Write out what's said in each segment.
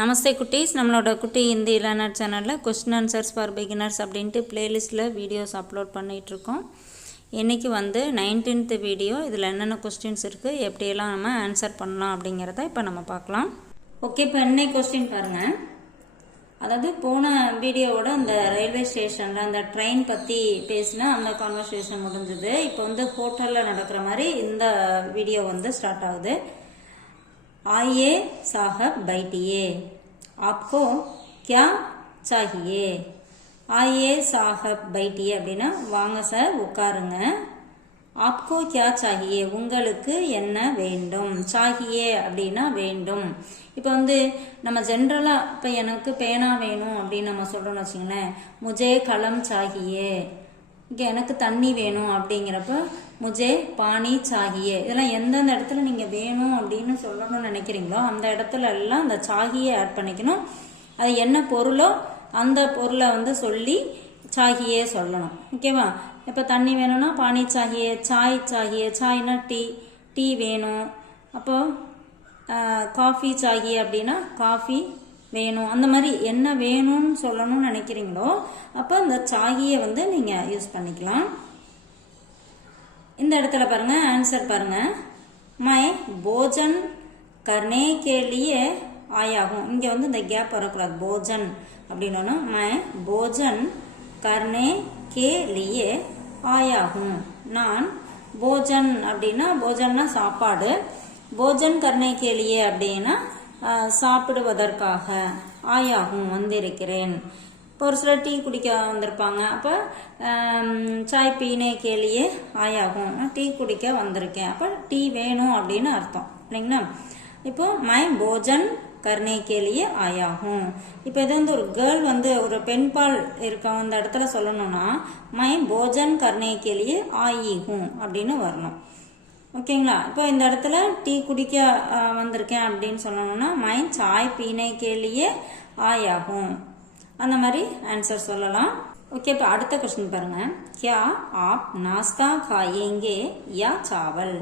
நமஸ்தே குட்டீஸ், நம்மளோட குட்டி ஹிந்தி லேர்னர் சேனலில் கொஸ்டின் ஆன்சர்ஸ் ஃபார் பிகினர்ஸ் அப்படின்ட்டு பிளேலிஸ்ட்டில் வீடியோஸ் அப்லோட் பண்ணிகிட்ருக்கோம். இன்றைக்கி 19th வீடியோ. இதில் என்னென்ன கொஸ்டின்ஸ் இருக்குது, எப்படியெல்லாம் நம்ம ஆன்சர் பண்ணலாம் அப்படிங்கிறத இப்போ நம்ம பார்க்கலாம். ஓகே, இப்போ இன்னைக்கு கொஸ்டின் பாருங்கள். அதாவது போன வீடியோவோட அந்த ரயில்வே ஸ்டேஷனில் அந்த ட்ரெயின் பற்றி பேசினா அந்த கான்வர்சேஷன் முடிஞ்சது. இப்போ ஹோட்டலில் நடக்கிற மாதிரி இந்த வீடியோ ஸ்டார்ட் ஆகுது. आइए साहब बैठिए, आपको क्या चाहिए? आइए साहब बैठिए அப்படின்னா வாங்க சார் உட்காருங்க. आपको क्या चाहिए, உங்களுக்கு என்ன வேண்டும். चाहिए அப்படின்னா வேண்டும். இப்போ நம்ம ஜென்ரலாக இப்போ எனக்கு பேனா வேணும் அப்படின்னு நம்ம சொல்கிறோம்னு வச்சுங்களேன். முஜே கலம் चाहिए, இங்கே எனக்கு தண்ணி வேணும் அப்படிங்கிறப்ப முஜே பானி சாகியே. இதெல்லாம் எந்தெந்த இடத்துல நீங்கள் வேணும் அப்படின்னு சொல்லணும்னு நினைக்கிறீங்களோ அந்த இடத்துல எல்லாம் அந்த சாகியை ஆட் பண்ணிக்கணும். அது என்ன பொருளோ அந்த பொருளை சொல்லி சாகியே சொல்லணும். ஓகேவா? இப்போ தண்ணி வேணும்னா பானி சாகியே, சாய் சாகியே, சாய்னா டீ, டீ வேணும். அப்போது காஃபி சாகியே அப்படின்னா காஃபி வேணும். அந்த மாதிரி என்ன வேணும்னு சொல்லணும்னு நினைக்கிறீங்களோ அப்போ அந்த சாகியை நீங்கள் யூஸ் பண்ணிக்கலாம். இந்த இடத்துல பாருங்க, ஆன்சர் பாருங்க. மை போஜன் கர்னே கேலியே ஆயாகும். இங்கே இந்த கேப் வரக்கூடாது. போஜன் அப்படின்னா மை போஜன் கர்னே கேலியே ஆயாகும். நான் போஜன் அப்படின்னா போஜன்னா சாப்பாடு, போஜன் கர்னே கேலியே அப்படின்னா சாப்பிடுவதற்காக, ஆயாகும் வந்திருக்கிறேன். இப்போ ஒரு சில டீ குடிக்க வந்திருப்பாங்க. அப்போ சாய் பீனே கேலியே ஆயாகும், டீ குடிக்க வந்திருக்கேன். அப்போ டீ வேணும் அப்படின்னு அர்த்தம் இல்லைங்களா? இப்போ மை போஜன் கர்னே கேலியே ஆயாகும். இப்போ இது ஒரு கேர்ள் ஒரு பெண்பால் இருக்க அந்த இடத்துல சொல்லணும்னா மை போஜன் கர்னே கேலியே ஆயிகும் அப்படின்னு வரணும். ஓகேங்களா? இப்போ இந்த இடத்துல டீ குடிக்க வந்திருக்கேன் அப்படின்னு சொல்லணும்னா மை சாய் பீனே கேலியே ஆயாகும். அந்த மாதிரி ஆன்சர் சொல்லலாம். ஓகே, இப்போ அடுத்த கொஸ்டின் பாருங்க. கியா ஆப் நாஸ்தா காயேங்கே யா சாவல்?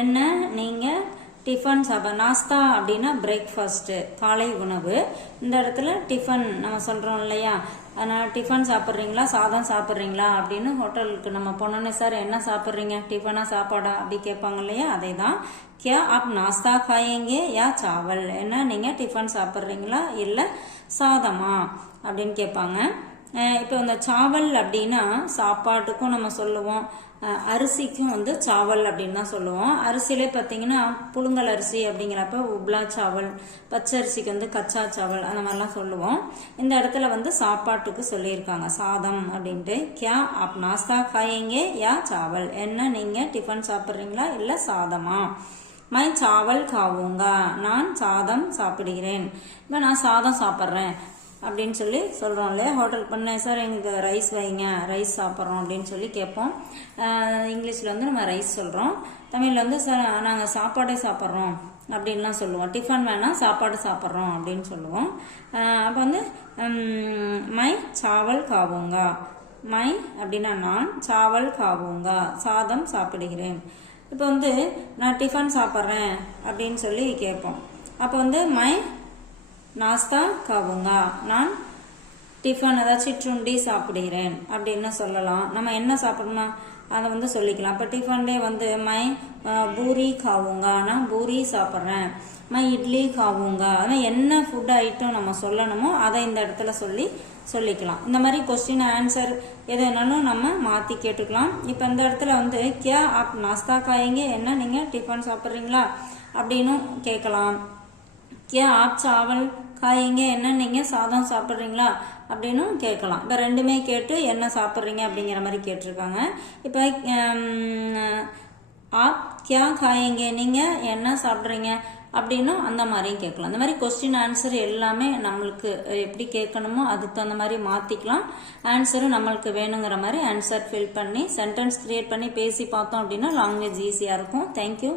என்ன நீங்கள் டிஃபன் நாஸ்தா அப்படின்னா பிரேக்ஃபாஸ்ட், காலை உணவு. இந்த இடத்துல டிஃபன் நம்ம சொல்கிறோம் இல்லையா? அதனால் டிஃபன் சாப்பிட்றீங்களா, சாதம் சாப்பிட்றீங்களா அப்படின்னு ஹோட்டலுக்கு நம்ம போனோன்னே சார் என்ன சாப்பிட்றீங்க, டிஃபனா சாப்பாடா அப்படி கேட்பாங்க இல்லையா? அதே தான். கியா ஆப் நாஸ்தா காயேங்கே யா சாவல்? என்ன நீங்கள் டிஃபன் சாப்பிட்றீங்களா இல்லை சாதமா அப்படின்னு கேட்பாங்க. இப்போ இந்த சாவல் அப்படின்னா சாப்பாட்டுக்கும் நம்ம சொல்லுவோம், அரிசிக்கும் சாவல் அப்படின்னு தான் சொல்லுவோம். அரிசியிலே பார்த்தீங்கன்னா புழுங்கல் அரிசி அப்படிங்கிறப்ப உப்லா சாவல், பச்சரிசிக்கு கச்சா சாவல் அந்த மாதிரிலாம் சொல்லுவோம். இந்த இடத்துல சாப்பாட்டுக்கு சொல்லியிருக்காங்க சாதம் அப்படின்ட்டு. கியா ஆப் நாஸ்தா காயேங்கே யா சாவல்? என்ன நீங்கள் டிஃபன் சாப்பிட்றீங்களா இல்லை சாதமா? மை சாவல் காவுங்கா, நான் சாதம் சாப்பிடுகிறேன். இப்போ நான் சாதம் சாப்பிட்றேன் அப்படின்னு சொல்லி சொல்கிறோம் இல்லையா? ஹோட்டல் பண்ணேன் சார் எங்களுக்கு ரைஸ் வைங்க, ரைஸ் சாப்பிட்றோம் அப்படின்னு சொல்லி கேட்போம். இங்கிலீஷில் நம்ம ரைஸ் சொல்கிறோம். தமிழில் சார் நாங்கள் சாப்பாடே சாப்பிட்றோம் அப்படின்லாம் சொல்லுவோம். டிஃபன் வேணால் சாப்பாடு சாப்பிட்றோம் அப்படின்னு சொல்லுவோம். அப்போ மை சாவல் காவுங்கா, மை அப்படின்னா நான், சாவல் காவுங்கா சாதம் சாப்பிடுகிறேன். இப்போ நான் டிஃபன் சாப்பிட்றேன் அப்படின்னு சொல்லி கேட்போம். அப்போ மை நாஸ்தா காவுங்கா, நான் டிஃபன் அதாவது சிற்றுண்டி சாப்பிடுகிறேன் அப்படின்னு சொல்லலாம். நம்ம என்ன சாப்பிடணுமா அதை சொல்லிக்கலாம். இப்போ டிஃபன்லேயே மை பூரி காவுங்கா, நான் பூரி சாப்பிட்றேன். மை இட்லி காவுங்கா, அதான் என்ன ஃபுட் ஐட்டம் நம்ம சொல்லணுமோ அதை இந்த இடத்துல சொல்லிக்கலாம். இந்த மாதிரி கொஸ்டின் ஆன்சர் எது வேணாலும் நம்ம மாற்றி கேட்டுக்கலாம். இப்போ இந்த இடத்துல கியா ஆப் நாஸ்தா காயேங்கே, என்ன நீங்கள் டிஃபன் சாப்பிட்றீங்களா அப்படின்னு கேட்கலாம். கியா ஆப் சாவல் காயேங்கே, என்ன நீங்கள் சாதம் சாப்பிட்றீங்களா அப்படின்னு கேட்கலாம். இப்போ ரெண்டுமே கேட்டு என்ன சாப்பிட்றீங்க அப்படிங்கிற மாதிரி கேட்டிருக்காங்க. இப்போ ஆப் கியா காயேங்கே, நீங்கள் என்ன சாப்பிட்றீங்க அப்படின்னும் அந்த மாதிரியும் கேட்கலாம். அந்த மாதிரி கொஸ்டின் ஆன்சர் எல்லாமே நம்மளுக்கு எப்படி கேட்கணுமோ அதுக்கு தகுந்த மாதிரி மாற்றிக்கலாம். ஆன்சரும் நம்மளுக்கு வேணுங்கிற மாதிரி ஆன்சர் ஃபில் பண்ணி சென்டென்ஸ் கிரியேட் பண்ணி பேசி பார்த்தோம் அப்படின்னா லாங்குவேஜ் ஈஸியாக இருக்கும். தேங்க்யூ.